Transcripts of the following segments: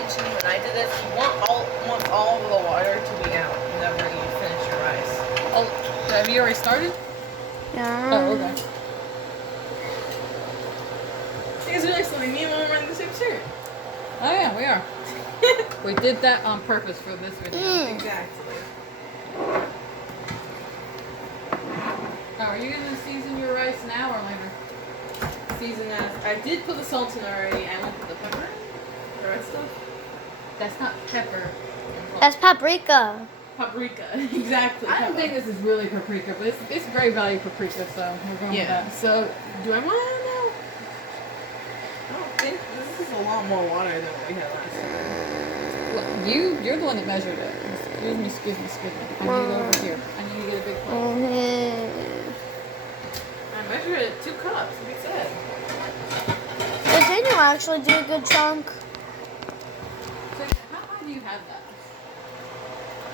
mentioned when I did this, you want all of the water to be out whenever you finish your rice. Oh, have you already started? Yeah. Oh, okay. Because really slowly, me and Mom are wearing the same shirt. Oh yeah, we are. We did that on purpose for this video. Exactly. Now, are you gonna season your rice now or later? Season as I did put the salt in already. I won't put the pepper. The red stuff. That's not pepper. That's paprika. Paprika. Exactly. I don't think this is really paprika, but it's great value paprika, so we're going with that. So do I want to know? I don't think this is a lot more water than what we had last time. Well, you're the one that measured it. Excuse me. I need to go over here. I need to get a big plate. I measured it 2 cups. Like I said. But then you actually do a good chunk. So how high do you have that?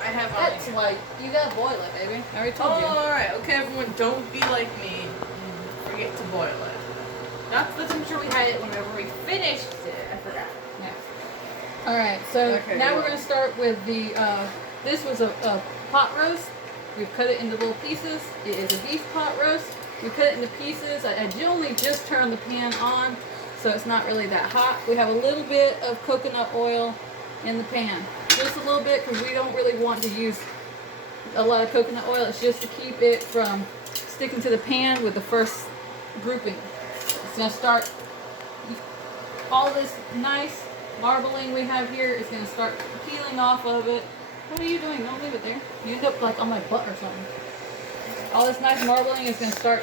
I have That's like, you gotta boil it, baby. I already told you. alright. Okay, everyone, don't be like me. Forget to boil it. That's the temperature we had it whenever we finished it. I forgot. Yeah. Alright, so Okay, now we're well. going to start with the, this was a pot roast. We've cut it into little pieces. It is a beef pot roast. We cut it into pieces. I only just turned the pan on, so it's not really that hot. We have a little bit of coconut oil in the pan. Just a little bit, because we don't really want to use a lot of coconut oil. It's just to keep it from sticking to the pan with the first grouping. It's going to start, all this nice marbling we have here is going to start peeling off of it. What are you doing? Don't leave it there. You end up like on my butt or something. All this nice marbling is going to start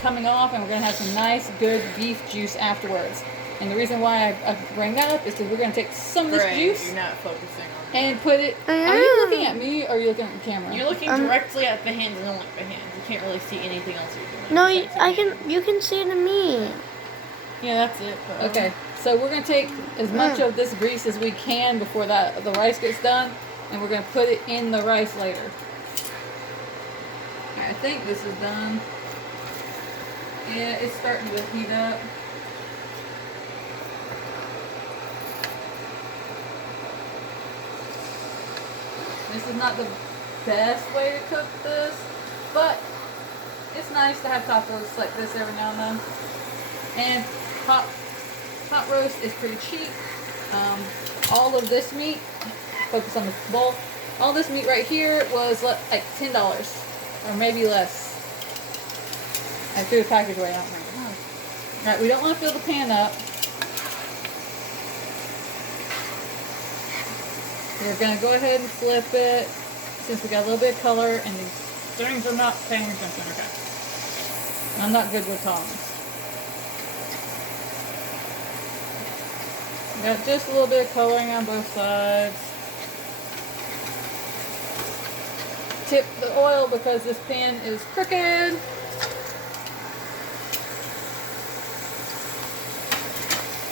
coming off, and we're going to have some nice, good beef juice afterwards. And the reason why I bring that up is because we're going to take some of this juice You're not focusing on and put it. Are you looking at me or are you looking at the camera? You're looking directly at the hands and only at the hands. You can't really see anything else you're doing. No, besides your I hands. can. You can see it in me. Yeah, that's it. But, Okay, so we're going to take as much of this grease as we can before the rice gets done, and we're going to put it in the rice later. Alright, I think this is done. Yeah, it's starting to heat up. This is not the best way to cook this, but it's nice to have top roasts like this every now and then. And pot roast is pretty cheap. All of this meat, focus on the bowl. All this meat right here was like $10 or maybe less. I threw the package away. I don't remember. Alright, we don't want to fill the pan up. We're going to go ahead and flip it since we got a little bit of color and these things are not paying attention. Okay. I'm not good with tongs. Got just a little bit of coloring on both sides. Tip the oil because this pan is crooked.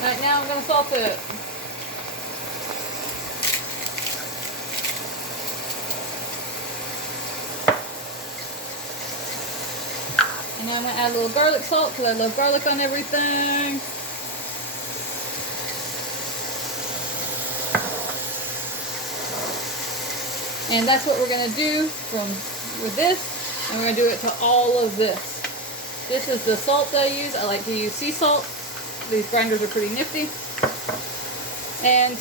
Alright, now I'm going to salt it. And now I'm going to add a little garlic salt because I love garlic on everything. And that's what we're going to do with this. And we're going to do it to all of this. This is the salt that I use. I like to use sea salt. These grinders are pretty nifty. And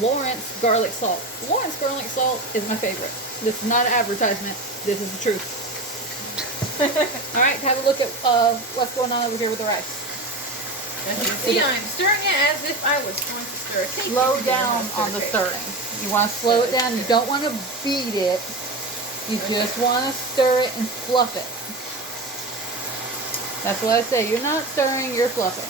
Lawrence garlic salt. Lawrence garlic salt is my favorite. This is not an advertisement. This is the truth. Alright, have a look at what's going on over here with the rice. As you see, I'm stirring it as if I was going to stir a cake. Slow down on the stirring. You want to slow it down. You don't want to beat it. You just want to stir it and fluff it. That's what I say. You're not stirring, you're fluffing.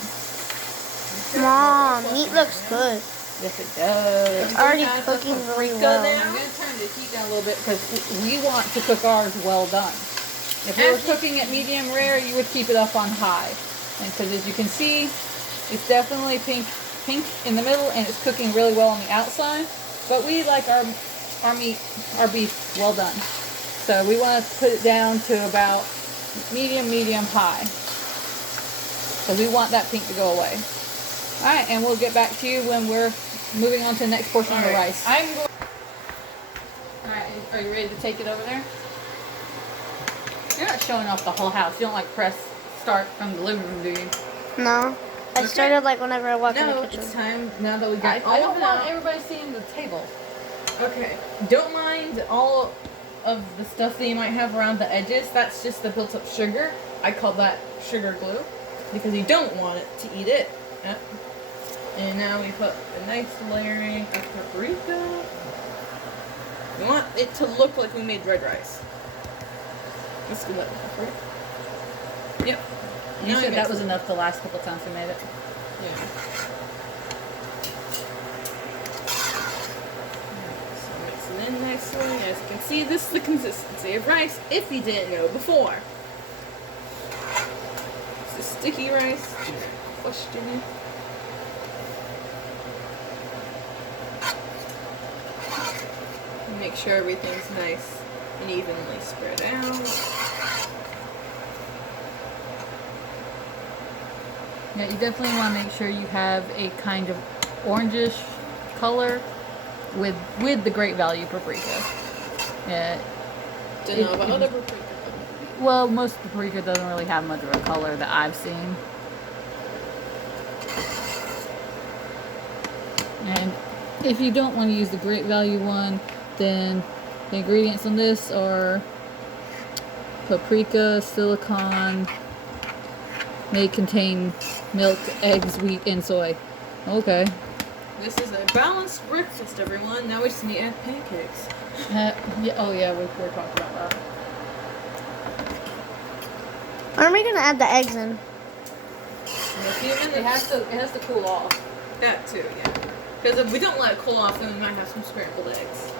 Mom, meat looks good. Yes, it does. It's already cooking really well. I'm going to turn the heat down a little bit because we want to cook ours well done. If we were cooking at medium rare, you would keep it up on high. And because as you can see, it's definitely pink in the middle and it's cooking really well on the outside. But we like our beef well done. So we want to put it down to about medium high. Because we want that pink to go away. Alright, and we'll get back to you when we're moving on to the next portion of the Alright, rice. I'm going. Alright, are you ready to take it over there? You're not showing off the whole house. You don't like press start from the living room, do you? No. I Okay. started like whenever I walk in No, the kitchen. it's time now that we got all I of don't it want out. everybody seeing the table. Okay. Don't mind all of the stuff that you might have around the edges. That's just the built up sugar. I call that sugar glue because you don't want it to eat it. Yep. And now we put a nice layering of paprika. We want it to look like we made red rice. Let's do that enough, right? Yep. You Now said get that to was the- enough the last couple times we made it. Yeah. So mix it in nicely. As you can see, this is the consistency of rice if you didn't know before. It's a sticky rice. Question. Make sure everything's nice and evenly spread out. Yeah, you definitely want to make sure you have a kind of orangish color with the Great Value paprika. Yeah. Don't know It- about it- other paprika. Well, most paprika doesn't really have much of a color that I've seen. And if you don't want to use the Great Value one, then the ingredients on this are paprika, silicon, may contain milk, eggs, wheat, and soy. Okay. This is a balanced breakfast, everyone. Now we just need to add pancakes. Yeah, oh yeah, we were talking about that. When are we gonna add the eggs in? In a few minutes. It has to cool off. That too, yeah. Because if we don't let it cool off, then we might have some scrambled eggs.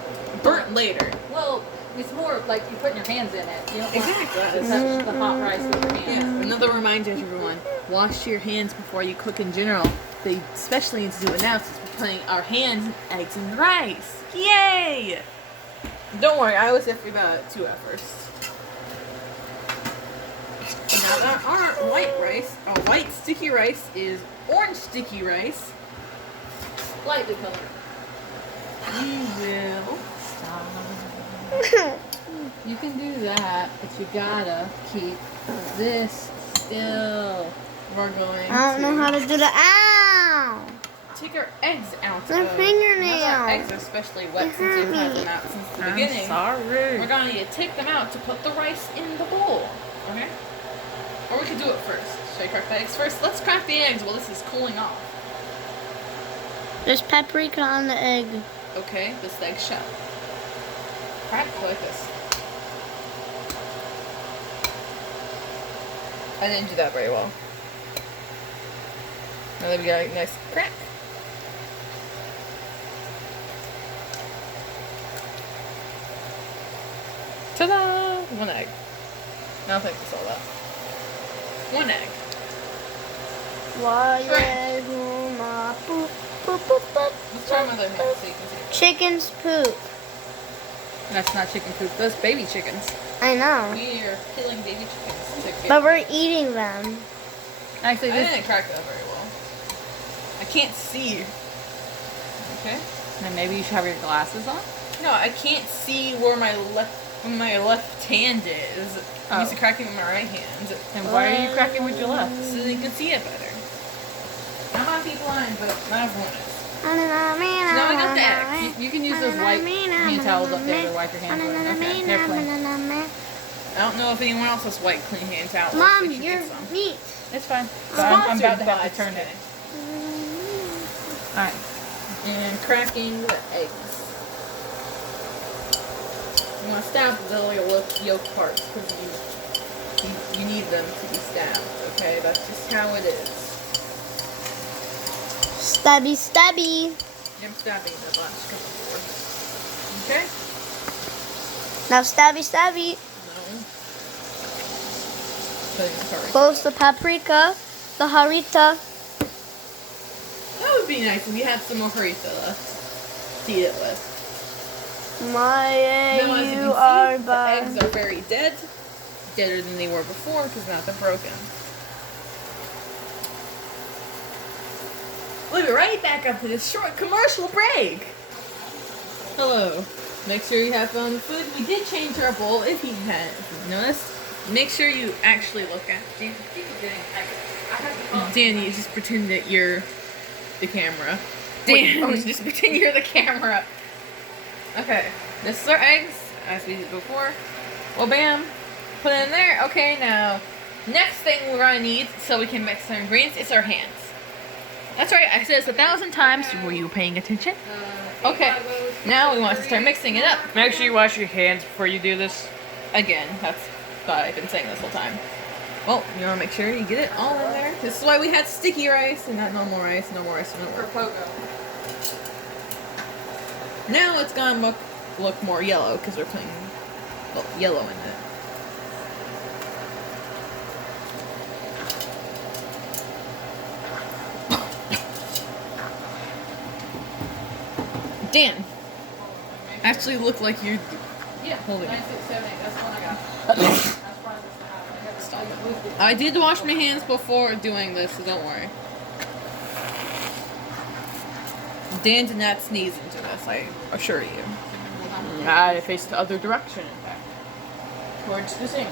Burnt later. Well, it's more like you put your hands in it. You don't Exactly. want to touch the hot rice with your Yeah. hands. Another reminder to everyone: wash your hands before you cook in general. They especially need to do it now since we're putting our hands and eggs in rice. Yay! Don't worry, I was iffy about it too at first. And now that our white rice, our white sticky rice is orange sticky rice. Lightly colored. We will You can do that, but you gotta keep this still. We're going I don't know how to do the ow. take our eggs out. My of- fingernail. Now that our eggs are especially wet It since hurt we've had me. them out since the beginning. sorry. We're gonna need to take them out to put the rice in the bowl. Okay? Or we could do it first. Should I crack the eggs first? Let's crack the eggs while this is cooling off. There's paprika on the egg. Okay, this egg shell. Crack like this. I didn't do that very well. Now that we got a nice crack. Ta-da! One egg. I don't think we saw that. One egg. Why Right. boop, boop, boop, boop, Let's try my other hand so you can see it. Chicken's poop. That's not chicken coop. That's baby chickens. I know. We are killing baby chickens to get. But we're eating them. Actually, I this. didn't crack that very well. I can't see. Okay. Then maybe you should have your glasses on. No, I can't see where my left hand is. I'm used to cracking with my right hand, And why are you cracking with your left? so they can see it better. I might be blind, but not everyone is. Now Now I got the egg. You can use those white hand towels up there to wipe your hands with. Okay, they're clean. I don't know if anyone else has white clean hand towels. Mom, We should you're get some. meat. It's fine. So I'm about to have Sponsored to turn by it. Alright. And cracking the eggs. You want to stab the little yolk parts because you need them to be stabbed. Okay, that's just how it is. Stabby, stabby. I'm stabbing the bunch before. Okay. Now stabby, stabby. No. Sorry. Close the paprika, the harita. That would be nice if we had some more harissa left to eat it with. My, Now, as you you can are see, the by. eggs are very dead. Deader than they were before because now they're broken. we'll be right back after this short commercial break. Hello. Make sure you have fun with food. We did change our bowl if you noticed. Make sure you actually look at it. Dan, you just pretend that you're the camera. Dan, just pretend you're the camera. Okay, this is our eggs, as we did before. Well, bam, put it in there. Okay, now, next thing we're gonna need so we can mix our ingredients is our hands. That's right, I said this 1,000 times. Were you paying attention? Okay, now we want to start mixing it up. Make sure you wash your hands before you do this. Again, that's what I've been saying this whole time. Well, you want to make sure you get it all in there. This is why we had sticky rice and not normal rice, no more rice, no more. Now it's gonna look more yellow because we're putting yellow in it. Dan, actually look like you're holding it. 9, 6, 7, 8. That's the one I got. Stop it. I did wash my hands before doing this, so don't worry. Dan did not sneeze into this, I assure you. I face the other direction, in fact. Towards the sink.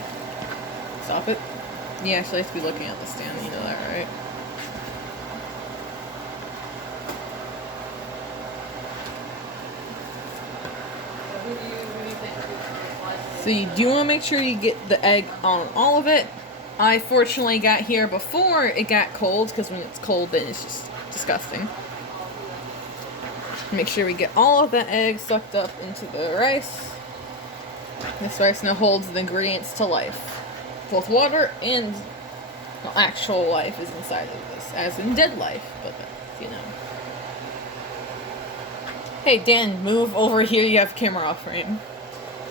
Stop it. You actually have to be looking at the stand, you know that, right? So you do want to make sure you get the egg on all of it. I fortunately got here before it got cold, because when it's cold then it's just disgusting. Make sure we get all of the egg sucked up into the rice. This rice now holds the ingredients to life. Both water and actual life is inside of this, as in dead life, but that's, you know. Hey Dan, move over here, you have camera off frame.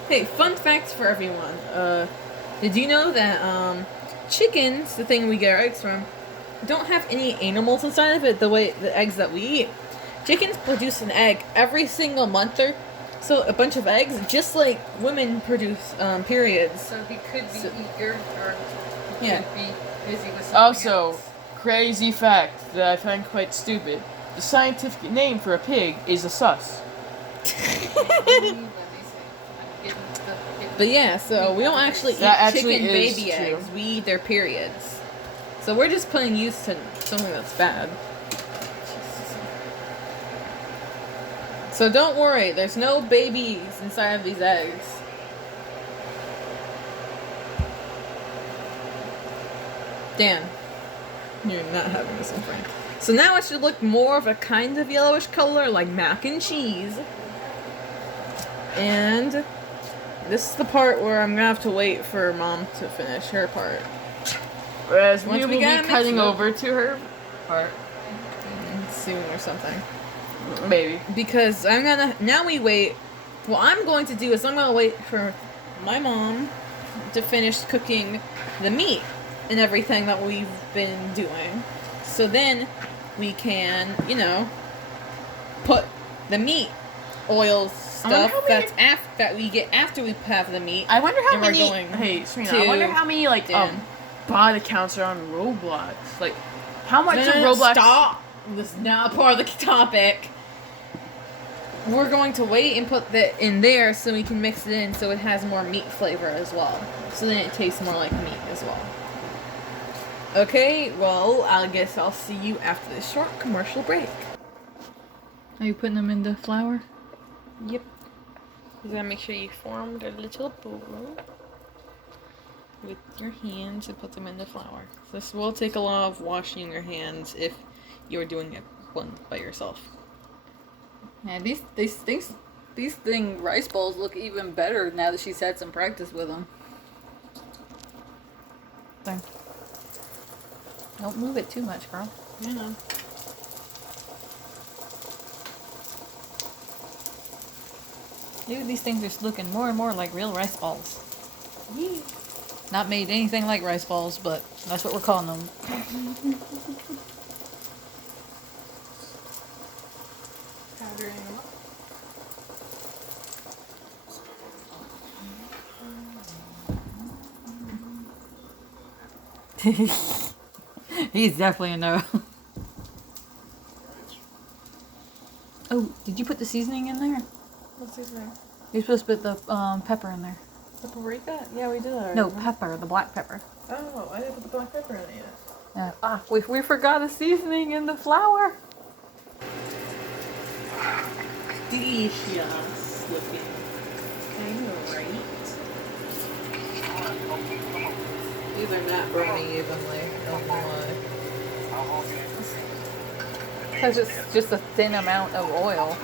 Hey, fun facts for everyone. Did you know that chickens, the thing we get our eggs from, don't have any animals inside of it the way the eggs that we eat? Chickens produce an egg every single month or so, a bunch of eggs, just like women produce periods. So he could be eager, or he Yeah. could be busy with something Also, else. crazy fact that I find quite stupid. The scientific name for a pig is a sus. But yeah, so we don't actually eat That actually chicken is baby true. eggs. We eat their periods. So we're just putting used to something that's bad. So don't worry, there's no babies inside of these eggs. Dan, you're not having this in front. So now it should look more of a kind of yellowish color like mac and cheese. And this is the part where I'm gonna have to wait for Mom to finish her part. Whereas Once we we will gotta be mix cutting it up. over to her part. Soon or something. Maybe. Because now we wait. What I'm going to do is I'm gonna wait for my mom to finish cooking the meat and everything that we've been doing. So then we can, you know, put the meat, oil stuff that we get after we have the meat. I wonder how And we're many. going Hey, Serena, to I wonder how many Dan. bot accounts are on Roblox. Like, how much No, of no, no, Roblox? Stop! This is not part of the topic. We're going to wait and put that in there so we can mix it in so it has more meat flavor as well. So then it tastes more like meat as well. Okay, well, I guess I'll see you after this short commercial break. Are you putting them in the flour? Yep. You gotta make sure you form the little bowl with your hands and put them in the flour. This will take a lot of washing your hands if you're doing it one by yourself. Yeah, these rice bowls look even better now that she's had some practice with them. Don't move it too much, girl. Yeah. Dude, these things are looking more and more like real rice balls. Not made anything like rice balls, but that's what we're calling them. Powdering them up. He's definitely a no. Oh, did you put the seasoning in there? What's his name? You're supposed to put the pepper in there. Paprika? Yeah, we did already. No, pepper, the black pepper. Oh, I didn't put the black pepper in it yet. Yeah. Ah, we forgot a seasoning in the flour. Delicious looking. I know, right? These are not burning evenly. I don't know why. Because it's just a thin amount of oil.